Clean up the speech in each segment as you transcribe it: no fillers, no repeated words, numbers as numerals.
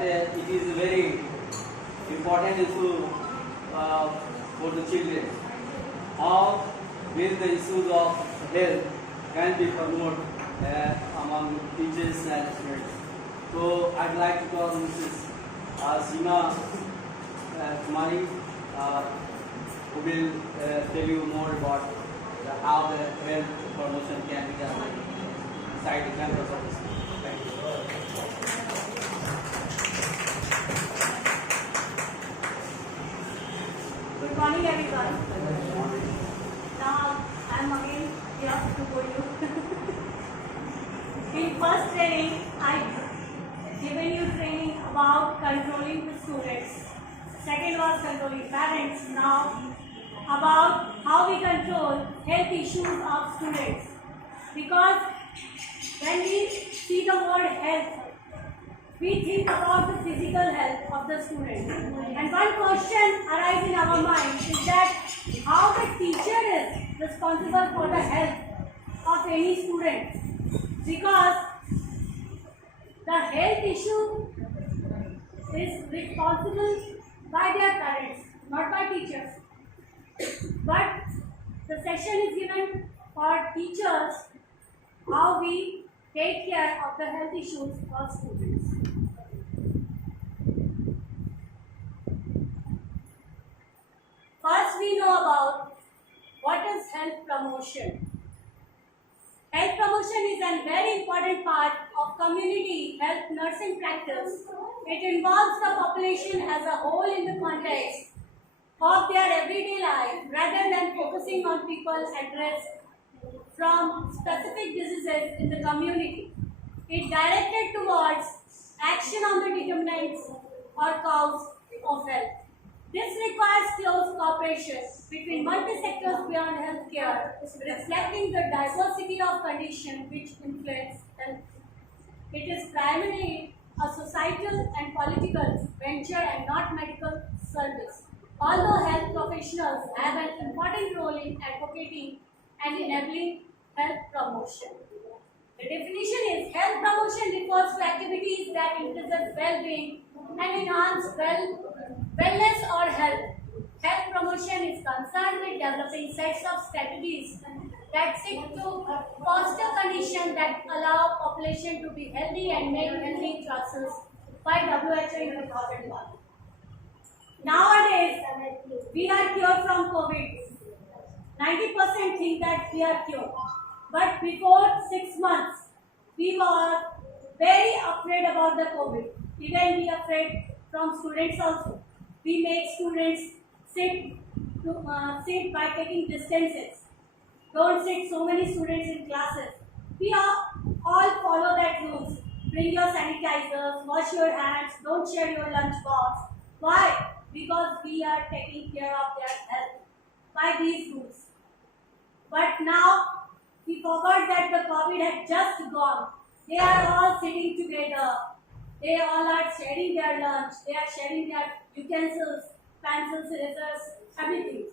that it is a very important issue for the children. How will the issues of health can be promoted among teachers and students? So I'd like to call Mrs. Seema Kumari, who will tell you more about how the health promotion can be done inside the campus of the school. Thank you. Good morning, everyone. Now I'm again here to go you. In first training, I given you training about controlling the students. Second was controlling parents. Now about how we control health issues of students. Because when we see the word health, we think about the physical health of the student. And one question arises in our mind is that how the teacher is responsible for the health of any student. Because the health issue is responsible by their parents, not by teachers. But the session is given for teachers how we take care of the health issues of students. First, we know about what is health promotion. Health promotion is a very important part of community health nursing practice. It involves the population as a whole in the context of their everyday life rather than focusing on people at risk from specific diseases in the community. It directed towards action on the determinants or cause of health. This requires close cooperation between multi-sectors beyond healthcare, reflecting the diversity of conditions which influence health. It is primarily a societal and political venture and not medical service. Although health professionals have an important role in advocating and enabling health promotion. The definition is health promotion refers to activities that increase well-being and enhance wellness or health. Health promotion is concerned with developing sets of strategies that seek to foster conditions that allow population to be healthy and make healthy choices by WHO in 2001. Nowadays, we are cured from COVID. 90% think that we are cured. But before 6 months, we were very afraid about the COVID. Even we are afraid from students also. We make students sit by taking distances. Don't sit so many students in classes. We all follow that rules. Bring your sanitizers, wash your hands, don't share your lunch box. Why? Because we are taking care of their health by these rules. But now we forgot that the COVID had just gone. They are all sitting together. They all are sharing their lunch. They are sharing their utensils, pencils, erasers, everything.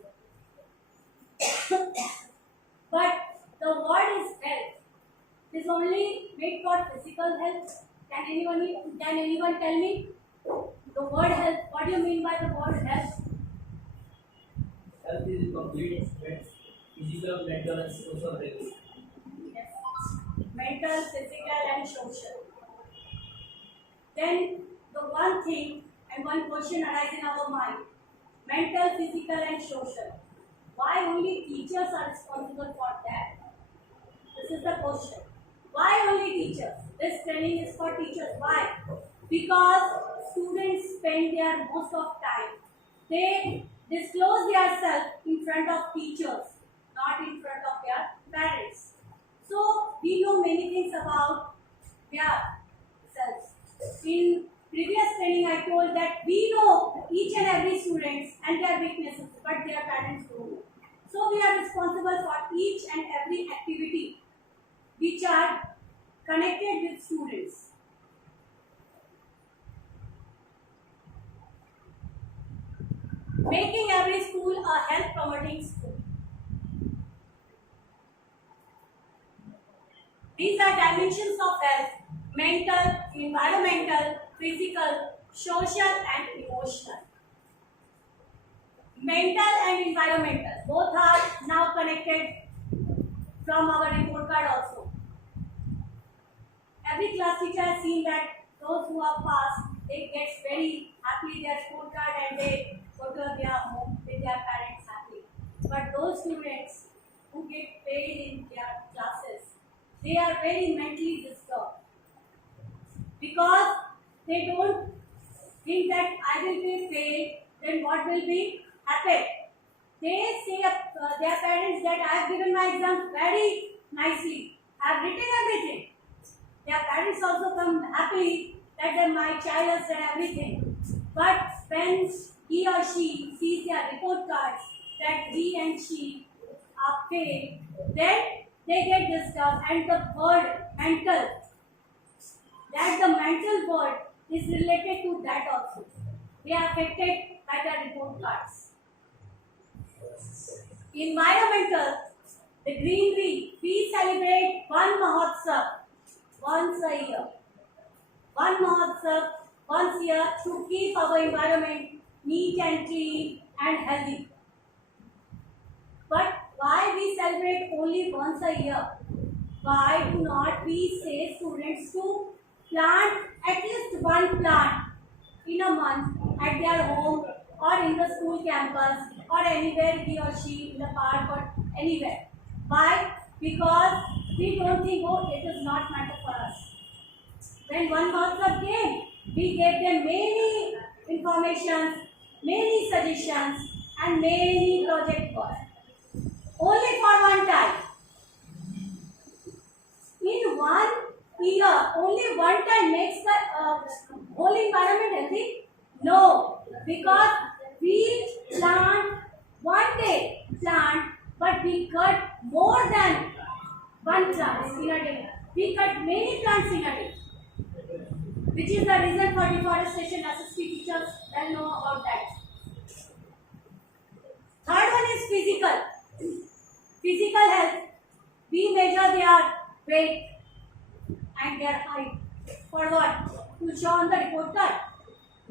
But the word is health. It is only made for physical health. Can anyone tell me? The word health, what do you mean by the word health? Health is complete physical, mental, and social health. Yes. Mental, physical, and social. Then the one thing and one question arises in our mind. Mental, physical, and social. Why only teachers are responsible for that? This is the question. Why only teachers? This training is for teachers. Why? Because students spend their most of time. They disclose themselves in front of teachers, not in front of their parents. So we know many things about their selves. In previous training, I told that we know each and every student and their weaknesses, but their parents don't know. So we are responsible for each and every activity which are connected with students. Making every school a health promoting school. These are dimensions of health: mental, environmental, physical, social and emotional. Mental and environmental, both are now connected from our report card also. Every class teacher has seen that those who are passed, they get very happy their report card and they go to their home with their parents happy. But those students who get failed in their classes, they are very mentally disturbed because they don't think that I will be failed, then what will be happen? They say their parents that I have given my exam very nicely, I have written everything. Their parents also come happy that my child has done everything. But when he or she sees their report cards that he and she are failed, then they get disturbed and the word mental, that the mental word is related to that also. They are affected by the report cards. Environmental, the greenery, we celebrate one Mahotsav once a year. One Mahotsav once a year to keep our environment neat and clean and healthy. But why we celebrate only once a year? Why do not we say students to plant at least one plant in a month at their home or in the school campus or anywhere he or she in the park or anywhere? Why? Because we don't think, oh, it is not matter for us. When one WhatsApp came, we gave them many informations, many suggestions and many project work. Only for one time. In 1 year, only one time makes the whole environment healthy? No, because we plant one day plant, but we cut more than one plant in a day. We cut many plants in a day, which is the reason for deforestation. Assistant teachers well know about that. Third one is physical. Physical health. We measure their weight and their height. For what? To show on the report card?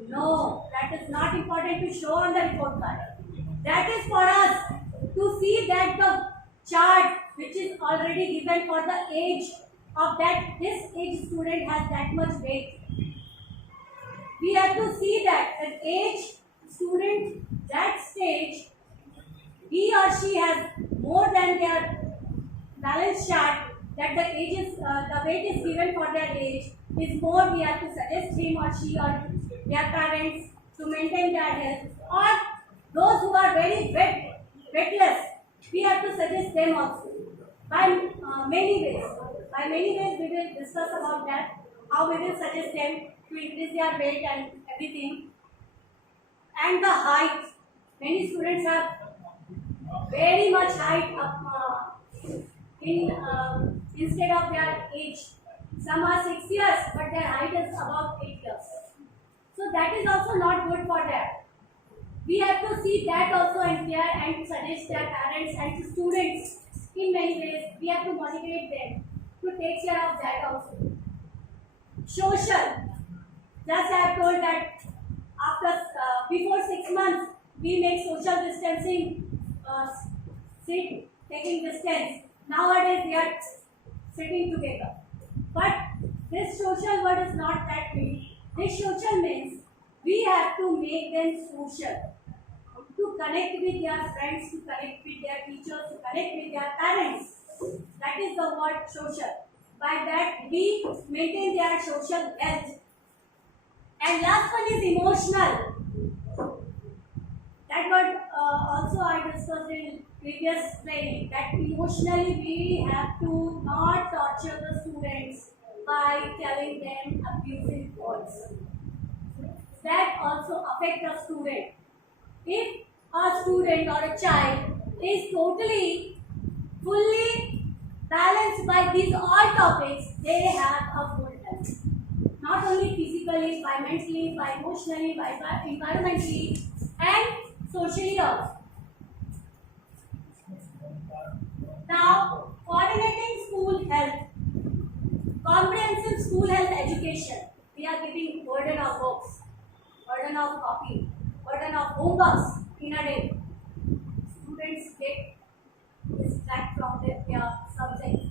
No, that is not important to show on the report card. That is for us to see that the chart which is already given for the age of that this age student has that much weight. We have to see that at age student that stage he or she has more than their balance chart, that the age is the weight is given for their age is more. We have to suggest him or she or their parents to maintain their health, or those who are very weightless, we have to suggest them also by many ways. By many ways we will discuss about that, how we will suggest them to increase their weight and everything. And the height, many students have very much height up, instead of their age. Some are 6 years, but their height is about 8 years. So that is also not good for them. We have to see that also and care and suggest their parents and to students in many ways. We have to motivate them to take care of that also. Social. Just I have told that after before 6 months we make social distancing, taking distance. Nowadays they are sitting together. But this social word is not that big. This social means we have to make them social, to connect with their friends, to connect with their teachers, to connect with their parents. That is the word social. By that we maintain their social health. And last one is emotional. That word also I discussed in previous training, that emotionally we have to not torture the students by telling them abusive words. That also affects a student. If a student or a child is totally, fully balanced by these all topics, they have a good health. Not only physically, by mentally, by emotionally, by environmentally, and socially also. Now, coordinating school health, comprehensive school health education. We are giving burden of books. burden of copy, burden of homeworks in a day. Students get distracted from their subject.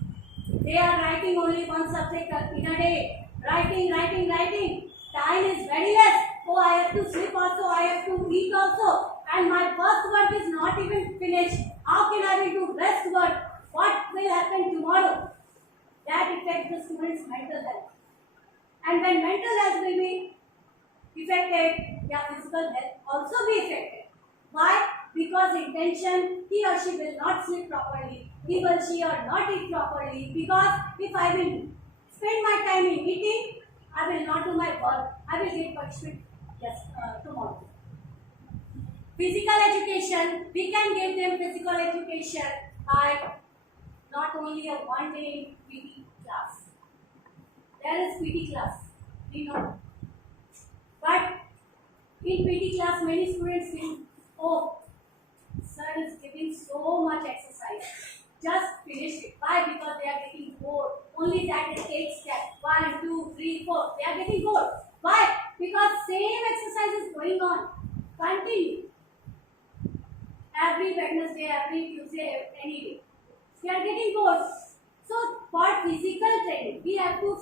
They are writing only one subject in a day. Writing, writing, writing. Time is very less. Oh, I have to sleep also, I have to eat also. And my first work is not even finished. How can I do rest work? What will happen tomorrow? That affects the student's mental health. And when mental health will be affected, their physical health also be affected. Why? Because intention, he or she will not sleep properly, he will she or not eat properly. Because if I will spend my time in eating, I will not do my work. I will get punishment tomorrow. Physical education, we can give them physical education by not only a one-day PT class. There is PT class, we know. But in PT class, many students think, oh, sir is giving so much exercise. Just finish it. Why? Because they are getting bored. Only that is 8 steps. 1, 2, 3, 4. They are getting bored. Why? Because same exercise is going on. Continue. Every Wednesday, every Tuesday, any day. They are getting bored. So for physical training, we have to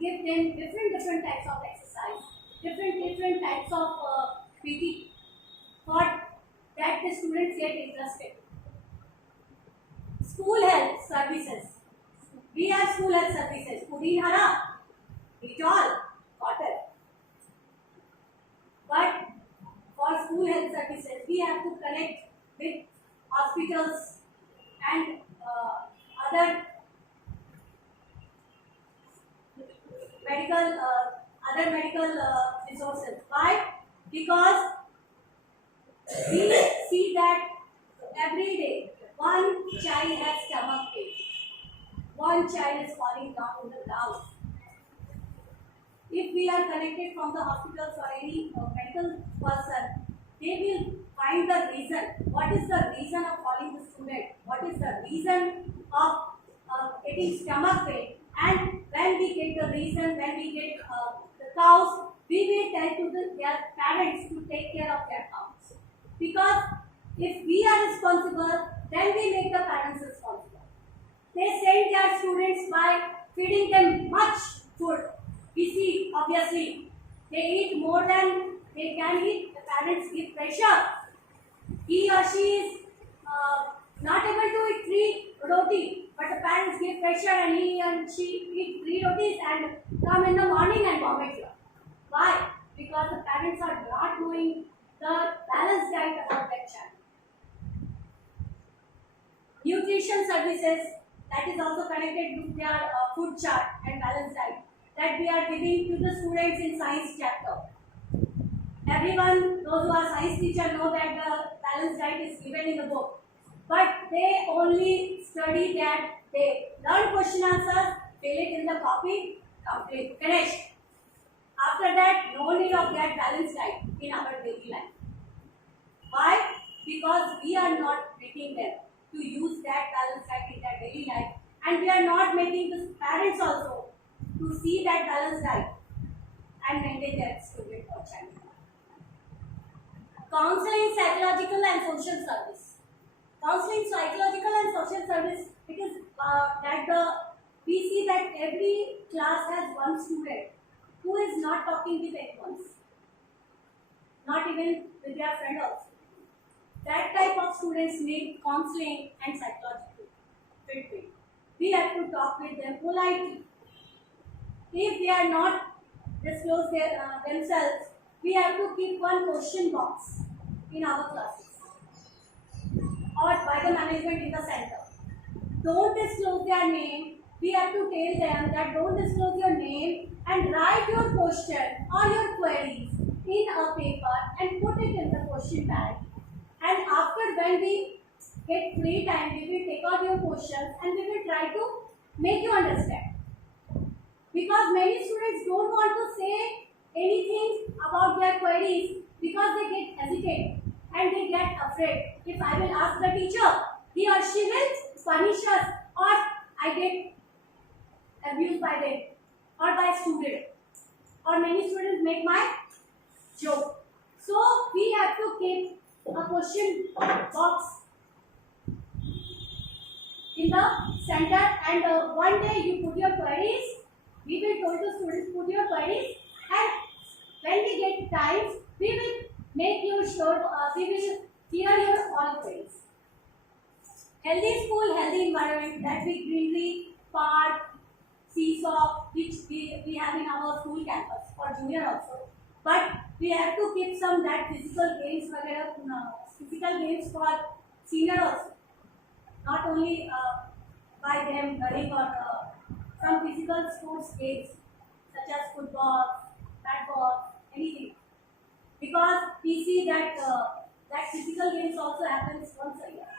give them different types of exercise, different types of PT, for that the students get interested. School health services. We have school health services. Pudin Hara, Dettol, water. But for school health services, we have to connect with hospitals and other medical resources. Why? Because we see that every day one child has stomach pain, one child is falling down on the ground. If we are connected from the hospitals or any medical person, they will find the reason. What is the reason of falling the student? What is the reason of getting stomach pain? And when we get the reason, when we get the cows, we will tell to their parents to take care of their cows. Because if we are responsible, then we make the parents responsible. They send their students by feeding them much food. We see, obviously, they eat more than they can eat. The parents give pressure. He or she is not able to eat 3 roti, but the parents give pressure and he and she eat 3 rotis and come in the morning and vomit here. Why? Because the parents are not doing the balanced diet about that child. Nutrition services, that is also connected with their food chart and balanced diet that we are giving to the students in science chapter. Everyone, those who are science teacher, know that the balanced diet is given in the book. But they only study that, they learn question answers, fill it in the copy, complete, finished. After that, no need of that balanced diet in our daily life. Why? Because we are not making them to use that balanced diet in their daily life, and we are not making the parents also to see that balanced diet and maintain their student or child. Counseling, psychological and social service. Counseling, psychological and social service, it is we see that every class has one student who is not talking with anyone, not even with their friend also. That type of students need counseling and psychological treatment. We have to talk with them politely. If they are not disclose themselves, we have to keep one question box in our classes or by the management in the center. Don't disclose their name. We have to tell them that don't disclose your name and write your question or your queries in a paper and put it in the question bag. And after, when we get free time, we will take out your questions and we will try to make you understand. Because many students don't want to say anything about their queries because they get hesitant and they get afraid. If I will ask the teacher, he or she will punish us, or I get abused by them or by student. Or many students make my joke. So we have to keep a question box in the center, and one day you put your queries. We will told the students put your queries, and when we get time, we will make you sure. We will clear your all queries. Healthy school, healthy environment. That be greenery, park, seesaw, which we have in our school campus for junior also. But we have to keep some that physical games, physical games for senior also. Not only by them running on some physical sports games such as football, batball, anything. Because we see that that physical games also happens once a year.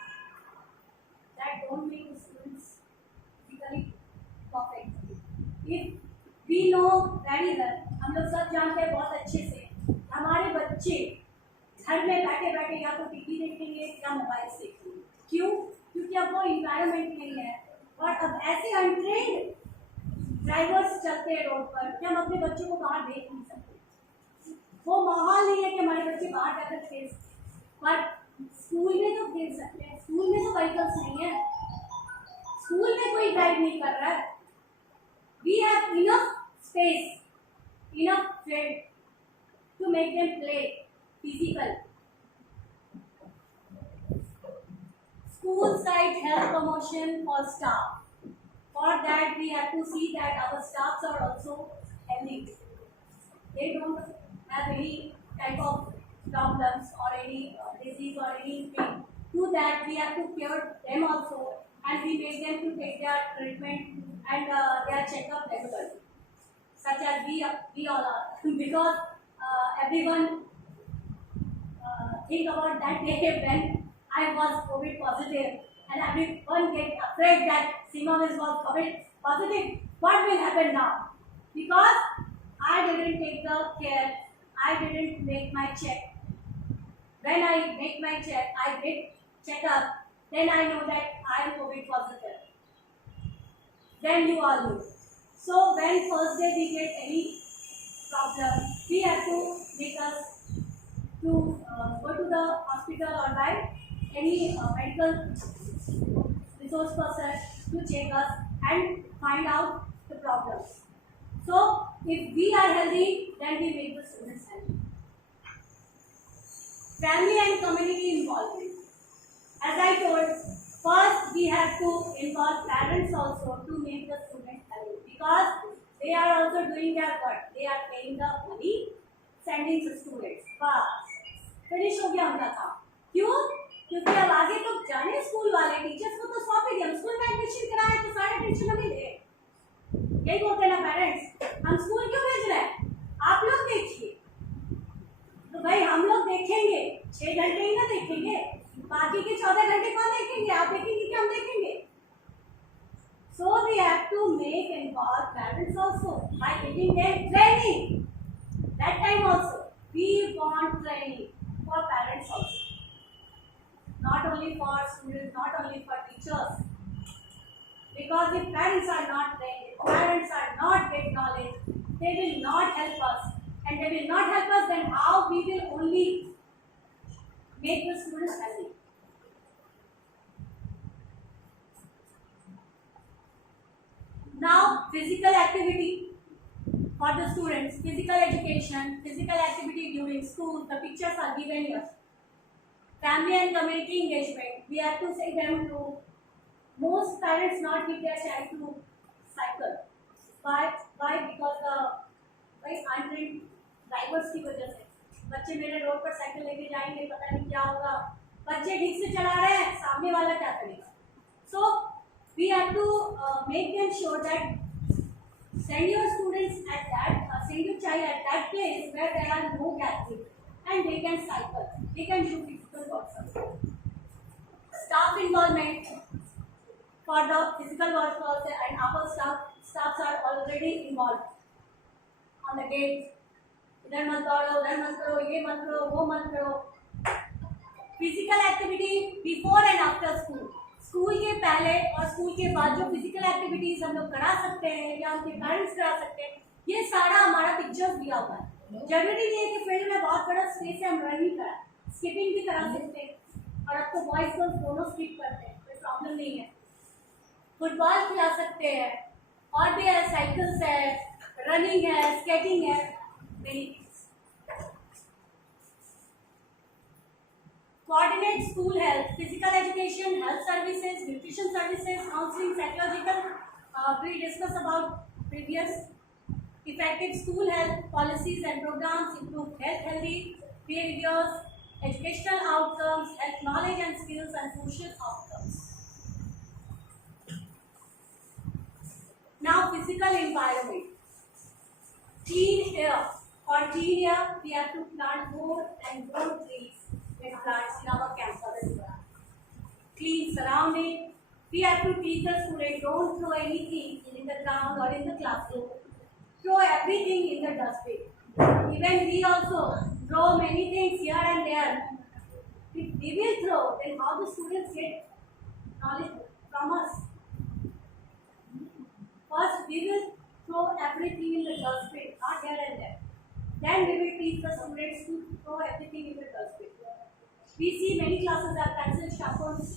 That don't make the students physically perfect. If we know very well, हम लोग सब जानते हैं बहुत अच्छे से, हमारे बच्चे घर में बैठे बैठे या तो टीवी देखेंगे या मोबाइल देखेंगे. क्यों? क्योंकि अब वो इन्वायरमेंट नहीं है और अब ऐसे अनट्रेंड ड्राइवर्स चलते हैं रोड पर कि हम अपने बच्चों को बाहर देख नहीं सकते. वो माहौल नहीं है कि हमारे बच्चे बाहर जाकर खेल सकते. पर स्कूल में तो खेल सकते हैं. स्कूल में तो व्हीकल्स नहीं है, स्कूल में कोई गाइड नहीं कर रहा है. We have enough space, enough field to make them play physical. School side health promotion for staff. For that, we have to see that our staffs are also healthy. They don't have any type of problems or any disease or anything. To that, we have to cure them also, and we make them to take their treatment and their checkup regularly, such as we all are. Because everyone think about that day when I was COVID positive, and everyone get afraid that Seema was COVID positive. What will happen now? Because I didn't take the care, I didn't make my check. When I make my check, I did checkup, then I know that I am COVID positive. Then you all know. So when first day we get any problem, we have to make us to go to the hospital or by any medical resource person to check us and find out the problems. So if we are healthy, then we make the students healthy. Family and community involvement. As I told, first we have to involve parents also to make the students healthy, because they are also doing their work. They are paying the money, sending the students. बस finish हो गया उनका काम. क्यों? क्योंकि अब आगे तो जाने स्कूल वाले टीचर्स को तो सौंप ही दिया. स्कूल में एडमिशन कराया तो सारे टेंशन हमें ले. यही बोलते हैं ना पेरेंट्स, हम स्कूल क्यों भेज रहे हैं, आप लोग देखिए. तो भाई हम लोग देखेंगे 6 घंटे ही ना देखेंगे, बाकी के 14 घंटे कौन देखेंगे? आप देखेंगे कि हम देखेंगे? So we have to make involve parents also by giving them training. That time also we want training for parents also. Not only for students, not only for teachers. Because if parents are not trained, if parents are not get knowledge, they will not help us. And they will not help us, then how we will only make the students healthy. Now, physical activity for the students, physical education, physical activity during school, the pictures are given here. Family and community engagement, we have to say them to, most parents not give their child to cycle. Why? Because the untrained drivers की वजह से बच्चे मेरे road पर cycle लेके जाएंगे, पता नहीं क्या होगा. बच्चे ठीक से चला रहे हैं, सामने वाला क्या करेगा? So we have to make them sure that send your students at that, send your child at that place where there are no gatherings, and they can cycle, they can do physical work also. Staff involvement for the physical work also, and our staffs are already involved on the gates. इधर मत दौड़ो, उधर मत करो, ये मत करो, वो मत करो. Physical activity before and after school, school के पहले और स्कूल के बाद जो फिजिकल एक्टिविटीज हम लोग करा सकते हैं या उनके पेरेंट्स करा सकते हैं, ये सारा हमारा पिक्चर्स दिया हुआ है. जरूरी नहीं है कि फील्ड में बहुत बड़ा स्पेस है हम रनिंग करा, स्किपिंग भी करा सकते हैं, और अब तो बॉयज गर्ल्स दोनों स्किप करते हैं, कोई प्रॉब्लम नहीं है। फुटबॉल खिला सकते हैं, और भी है, साइकिल्स है, रनिंग है, स्केटिंग है, many things. Coordinate school health, physical education, health services, nutrition services, counseling, psychological. We discussed about previous. Effective school health policies and programs improve healthy behaviors, educational outcomes, health knowledge and skills, and social outcomes. Now, physical environment. Clean air. For clean air, we have to plant more and more trees and plants in our campus as well. Clean surrounding. We have to teach the students, don't throw anything in the ground or in the classroom. Throw everything in the dustbin. Even we also throw many things here and there. If we will throw, then how the students get knowledge from us? First, we will throw everything in the dustbin, not here and there. Then we will teach the students to throw everything in the dustbin. We see many classes have pencil sharpeners,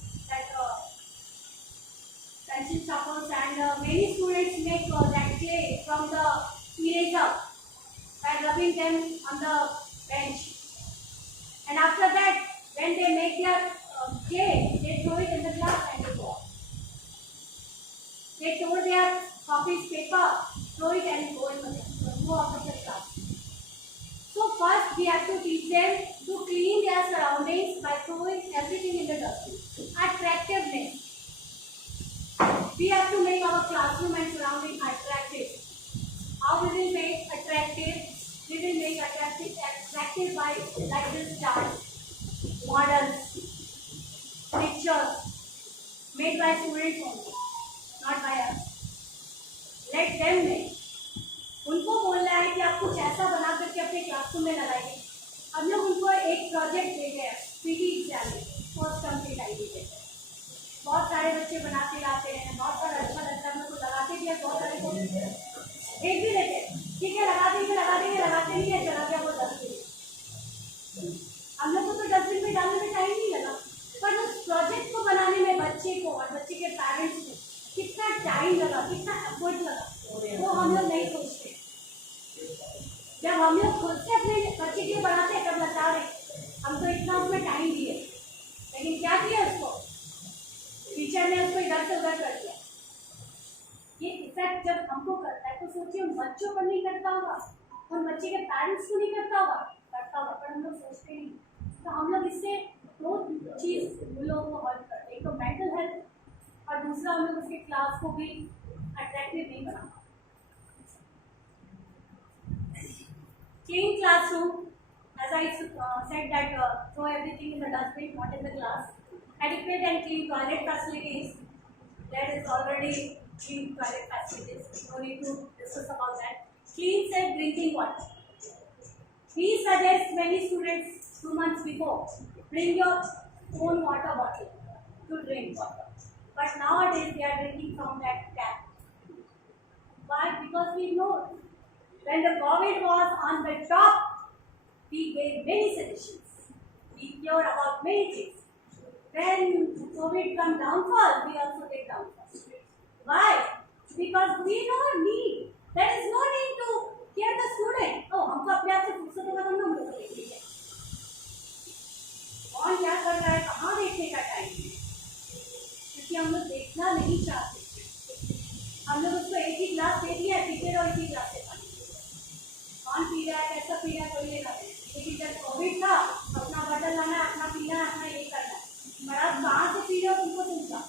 and many students make that clay from the eraser by rubbing them on the bench. And after that, when they make their clay, they throw it in the class and they go off. They tore their office paper, throw it and go out of the class. So first we have to teach them to clean their surroundings by throwing everything in the dustbin. Attractiveness. We have to make our classroom and surrounding attractive. How we will make attractive? We will make attractive by like this charts, models, pictures made by students only, not by us. Let them make. उनको बोलना है कि आप कुछ ऐसा बना करके अपने क्लासरूम में लगाइए। हम लोग उनको एक प्रोजेक्ट दे गए पीटी एग्जाम में, फर्स्ट टर्म के टाइम पे बहुत सारे बच्चे बनाते लाते हैं, बहुत सारा अच्छा लगता है, हम लोग लगाते भी है, बहुत सारे को देख भी लेते हैं, ठीक है लगा देंगे लगाते नहीं है, चला गया वो डस्टबिन। हम लोग को तो डस्टबिन में डालने में टाइम नहीं लगा, पर उस प्रोजेक्ट को बनाने में बच्चे को और बच्चे के पेरेंट्स को कितना टाइम लगा, कितना एफर्ट लगा, वो हम लोग नहीं सोचते। जब हम लोग खुद से अपने बच्चे के लिए बनाते हैं तब लगता है हम तो इतना उसमें टाइम दिए, लेकिन क्या किया उसको, टीचर ने उसको इधर से उधर कर दिया। ये इफेक्ट जब हमको करता है तो सोचिए उन बच्चों पर नहीं करता होगा, उन बच्चे के पेरेंट्स को नहीं करता होगा, पर हम लोग सोचते नहीं। तो हम लोग इससे दो चीज़ उन लोगों को हेल्प करते हैं, एक तो मेंटल हेल्थ और दूसरा हम लोग उसके क्लास को भी अट्रैक्टिव नहीं बना। Clean classroom, as I said that throw everything in the dustbin, not in the class. Adequate and clean toilet facilities. There is already clean toilet facilities. No need to discuss about that. Clean, safe drinking water. We suggest many students 2 months before, bring your own water bottle to drink water. But nowadays they are drinking from that tap. Why? Because we know when the COVID was on the top, we gave many suggestions. We cured about many things. When COVID come downfall, we also take downfall. Why? Because we don't need. There is no need to care the student. Oh, हमको अपने आप से फुर्सत होगा तो हम लोग देख लीजिए। कौन क्या कर रहा है, कहाँ देखने का टाइम है? क्योंकि हम लोग देखना नहीं चाहते। हम लोग उसको एक ही गिलास दे दिया, पीते रहो इसी गिलास से पानी। कौन पी रहा है, कैसा पी रहा है, कोई लेगा नहीं। लेकिन जब कोविड था, अपना बटन लाना, अपना पीना, अपना ये करना। पर आप कहाँ से पी रहे हो तुमको तुमका।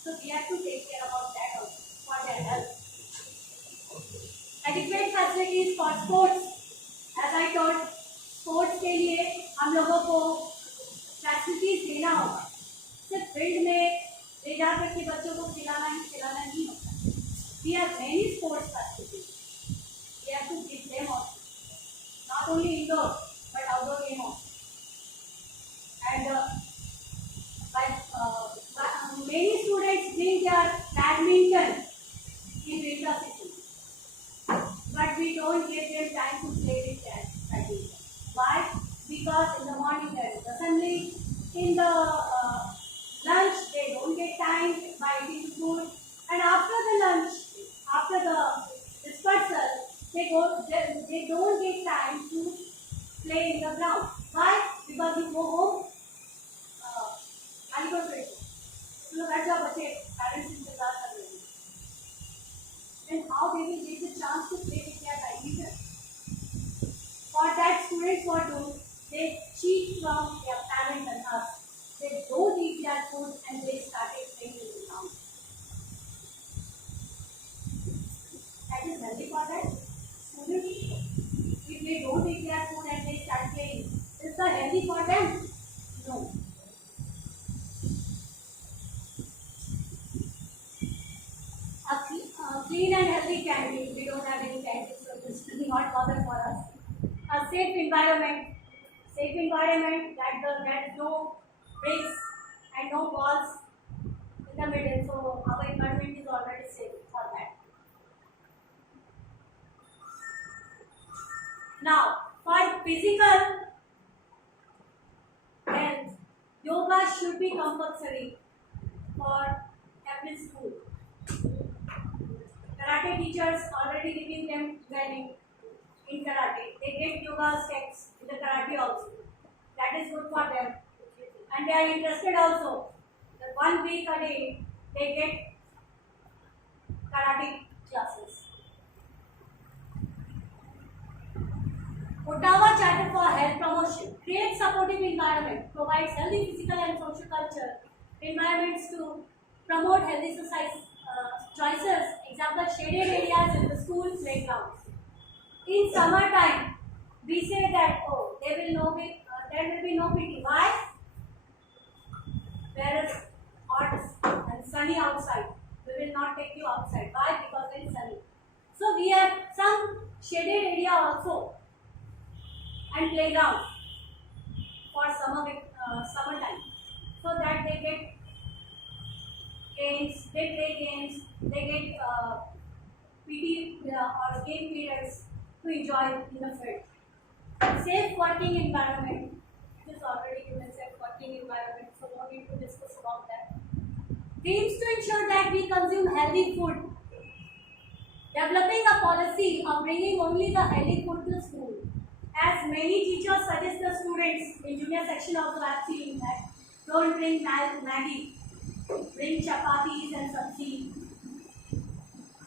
So we have to take care about that also for their health. Adequate facilities for sports. As I told, sports के लिए हम लोगों को फैसिलिटीज देना होगा। सिर्फ फील्ड में ले जा करके बच्चों को खिलाना नहीं होता। We have many sports facilities. We have to give them also, not only indoor but outdoor game also. And many students bring their badminton in winter season, but we don't give them time to play they don't get time to play in the ground. Why? Because you go home, खाली को बैठो, तो बैठ जाओ बच्चे, parents इंतजार कर रहे हैं. Then how they will get the chance to play with their division? For that, students what do? They cheat from their parents and us. They don't eat their food and they started playing in the ground. That is healthy for that. Students, if they don't eat their food and they start playing, is that healthy for them? No. Clean and healthy canteen. We don't have any canteen, so this will not bother for us. A safe environment that no bricks and no walls in the middle. So our environment is already safe for that. Now, for physical health, yoga should be compulsory for every school. Karate teachers already giving them training in karate. They get yoga steps in the karate also. That is good for them. And they are interested also. The 1 week a day they get karate classes. Ottawa Charter for Health Promotion creates supportive environment, provides healthy physical and social culture environments to promote healthy society choices. Example, shaded areas in the school playgrounds. In summertime, we say that there will be no PT. Why? There is hot and sunny outside. We will not take you outside. Why? Because it is sunny. So we have some shaded area also and playground for summertime, so that they get games, they play games, they get PT or game periods to enjoy in the field. Safe working environment. It is already given safe working environment, so no need to discuss about that. Aims to ensure that we consume healthy food. Developing a policy of bringing only the healthy food to school. As many teachers suggest the students in junior section also I have seen that don't bring Maggie, bring chapatis and sabzi.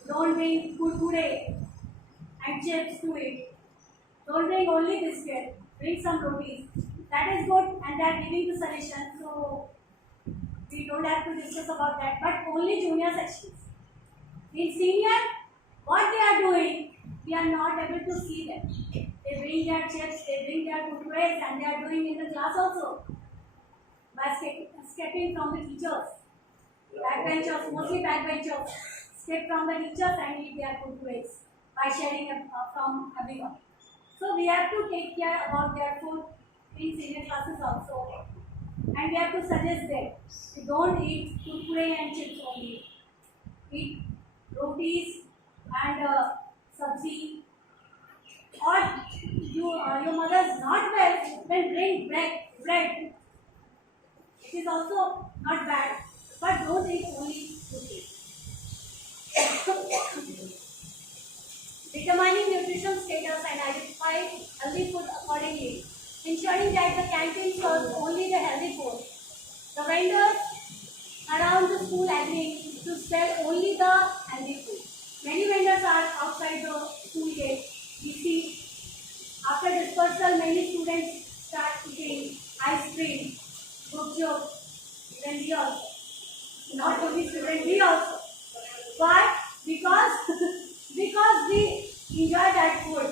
Don't bring kurkure and chips to it. Don't bring only biscuit. Bring some rotis. That is good, and they are giving the suggestion. So we don't have to discuss about that. But only junior sections. In senior, what they are doing, we are not able to see them. They bring their chips, they bring their kurkures, and they are doing in the class also by escaping from the teachers. Backbenchers, mostly backbenchers, escape from the teachers and eat their kurkures by sharing from everyone. So we have to take care about their food in senior classes also, and we have to suggest them. You don't eat kurkure and chips only. Eat rotis and sabzi. Or your mother is not well, then bring bread. It is also not bad, but don't eat only cookies. Determining nutrition status and identify healthy food accordingly, ensuring that the canteen serves only the healthy food. The vendors around the school agree to sell only the healthy food. Many vendors are outside the school gate. We see after dispersal, many students start eating ice cream, gupchup, even we also. Not only students, we also. Why? Because we enjoy that food.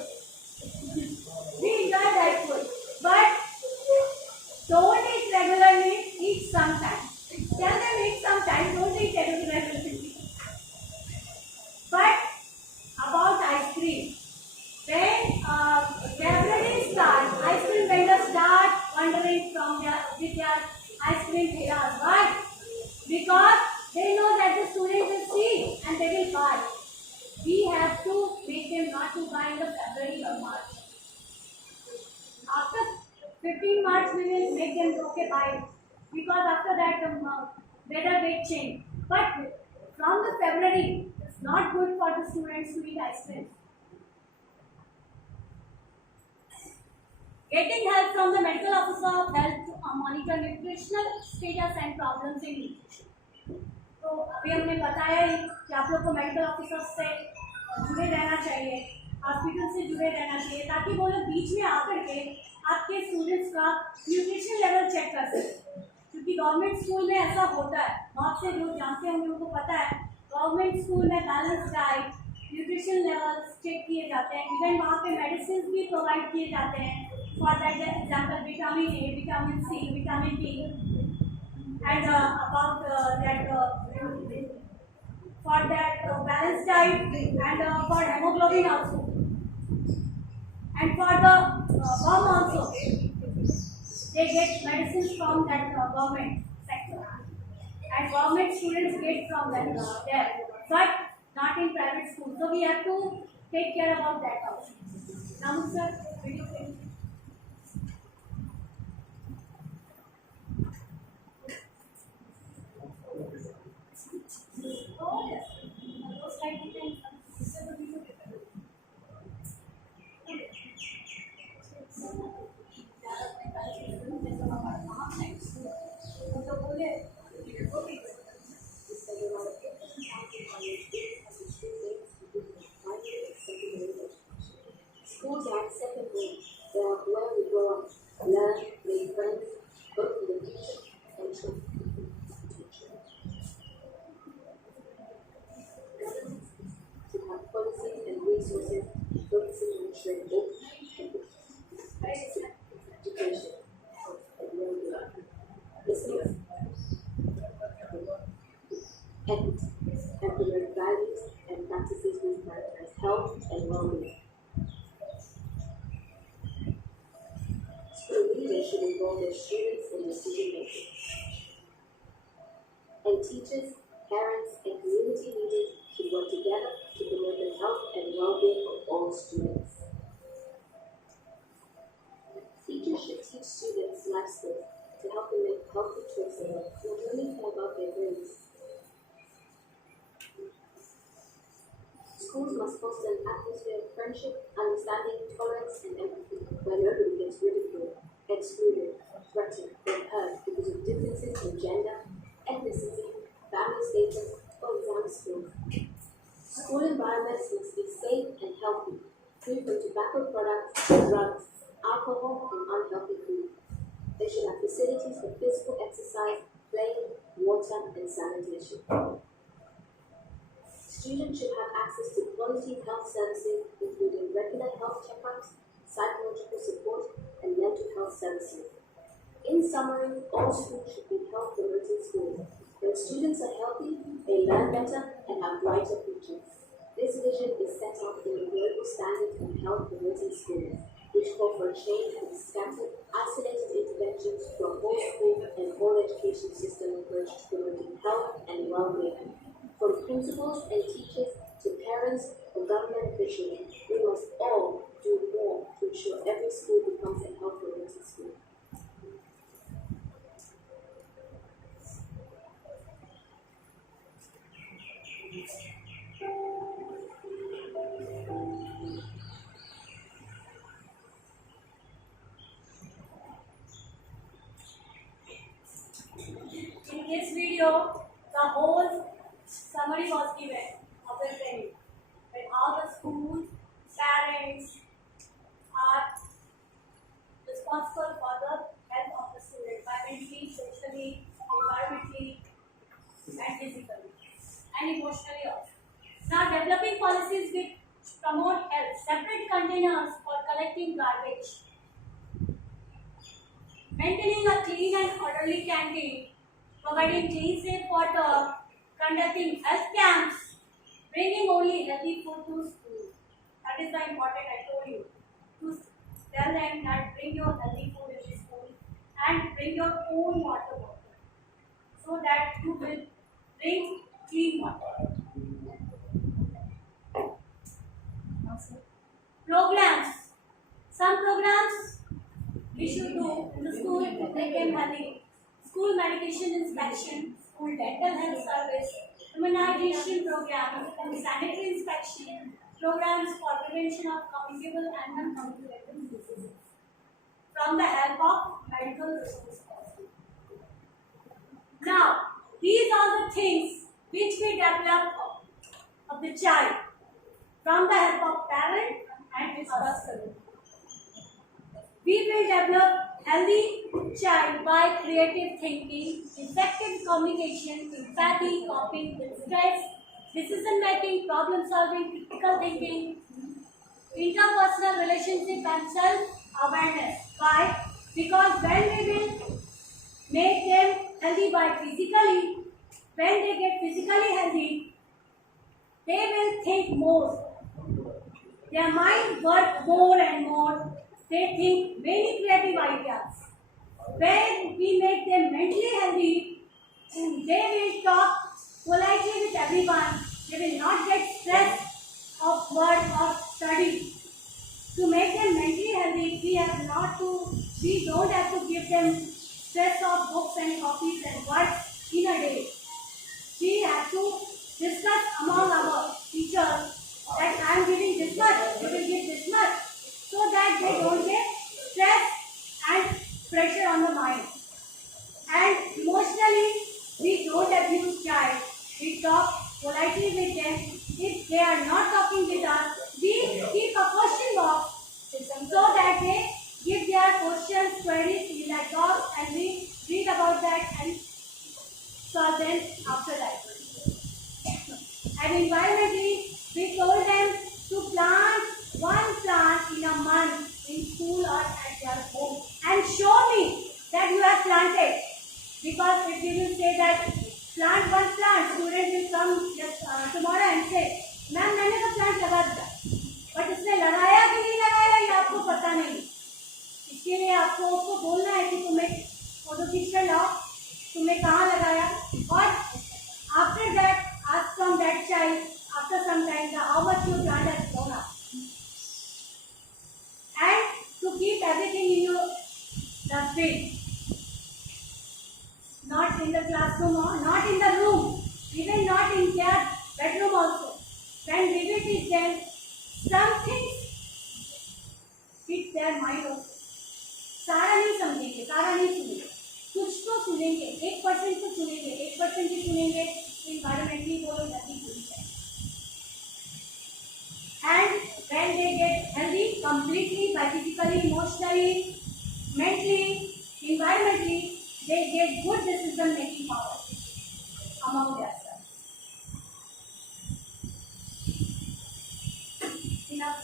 We enjoy that food. But don't eat regularly, eat sometimes. Tell them eat sometimes, don't eat regularly. But about ice cream. When February starts, ice cream vendors start wandering with their ice cream areas. Why? Because they know that the students will see and they will buy. We have to make them not to buy in the February or March. After 15 March, we will make them okay buy, because after that the weather will change. But from the February, it's not good for the students to eat ice cream. Getting help from the medical officer of health to monitor nutritional status and problems in nutrition. तो अभी हमने बताया ही कि आप लोग को medical officer से जुड़े रहना चाहिए, हॉस्पिटल से जुड़े रहना चाहिए, ताकि वो लोग बीच में आकर के आपके स्टूडेंट्स का न्यूट्रिशन लेवल चेक कर सकें। क्योंकि गवर्नमेंट स्कूल में ऐसा होता है, बहुत से लोग जानते होंगे, उनको पता है, गवर्नमेंट स्कूल में balance diet, nutrition levels check किए जाते हैं, इवन वहाँ पे मेडिसिन भी प्रोवाइड किए जाते हैं। For that example vitamin A, vitamin C, vitamin D, and about that for that balanced diet and for hemoglobin also, and for the worm also they get medicines from that government sector, and government students get from that there, but not in private school, so we have to take care about that also. Now sir, video please. Oh, yes. Those slide we can the video paper. Schools are second home. They are where we grow up, learn, make friends, go to the future, and show. To have policies and resources focusing on ensuring open education and well-being. Listeners, and implement values and practices which prioritize health and well-being. School leaders should involve their students in decision making. And teachers, parents, and community leaders should work together to promote the health and well-being of all students. Teachers should teach students life skills to help them make healthy choices, not only care about their grades. Schools must foster an atmosphere of friendship, understanding, tolerance, and empathy, where nobody gets ridiculed, excluded, threatened, or hurt because of differences in gender, ethnicity, family status, or exam skills. School environments must be safe and healthy, free from tobacco products, drugs, alcohol, and unhealthy food. They should have facilities for physical exercise, play, water, and sanitation. Students should have access to quality health services, including regular health checkups, psychological support, and mental health services. In summary, all schools should be health-promoting schools. When students are healthy, they learn better and have brighter futures. This vision is set out in the global standards on health-promoting schools, which call for a change from scattered, isolated interventions to a whole school and whole education system approach to promoting health and well-being. From principals and teachers to parents or government officials, we must all do more to ensure every school becomes a health-promoting school. In this video, the whole summary was given of the training, that how the schools, parents are responsible for the health of the student, mentally, socially, environmentally, and physically, and emotionally also. Now, developing policies which promote health, separate containers for collecting garbage, maintaining a clean and orderly canteen, providing clean safe water, conducting health camps, bringing only healthy food to school. That is the important I told you. To tell them that bring your healthy food in the school and bring your own water bottle, so that you will drink clean water. Programs. Some programs we should do in the school. They can have the school medication inspection, school dental health service, immunization programs, sanitary inspection, programs for prevention of communicable and non-communicable diseases. from the help of medical resources. Now, these are the things which we develop of the child from the help of parent and us. We will develop healthy child by creative thinking, effective communication, empathy, coping with stress, decision making, problem solving, critical thinking, interpersonal relationship and self-awareness. Why? Because when we will make them healthy by physically, when they get physically healthy, they will think more. Their mind works more and more. They think many creative ideas. When we make them mentally healthy, they will talk politely with everyone. They will not get stressed of work or study. To make them mentally healthy, we don't have to give them stress of books and copies and works in a day. We have to discuss among our teachers that I am giving this much, you will give this much, so that they don't get stress and pressure on the mind. And emotionally, we don't abuse child. We talk politely with them. If they are not talking with us, we keep a question box so that they give their questions, queries in that box, and we read about that and solve them after that. And environmentally, we told them to plant one plant in a month in school or at their home and show me that you have planted. Because if you will say that plant one plant, student will come just tomorrow and say, ma'am मैंने तो plant लगा दिया, but इसने लगाया कि नहीं लगाया ये आपको पता नहीं. इसके लिए आपको उसको बोलना है कि तुम्हें फोटो खींच कर लाओ, तुमने कहाँ लगाया, और after that ask from that child after some time how much your plant has grown up. And to keep everything in your dustbin, not in the classroom or not in the room, even not in their bedroom also. When we will teach them something, hit their mind also. सारा नहीं समझेंगे, सारा नहीं सुनेंगे, कुछ तो सुनेंगे, 1% तो सुनेंगे, 1% ही सुनेंगे. Environmentally, वो लोग healthy होनी चाहिए. And when they get healthy completely, by physically, emotionally, mentally, environmentally, they get good decision making power among themselves. Enough.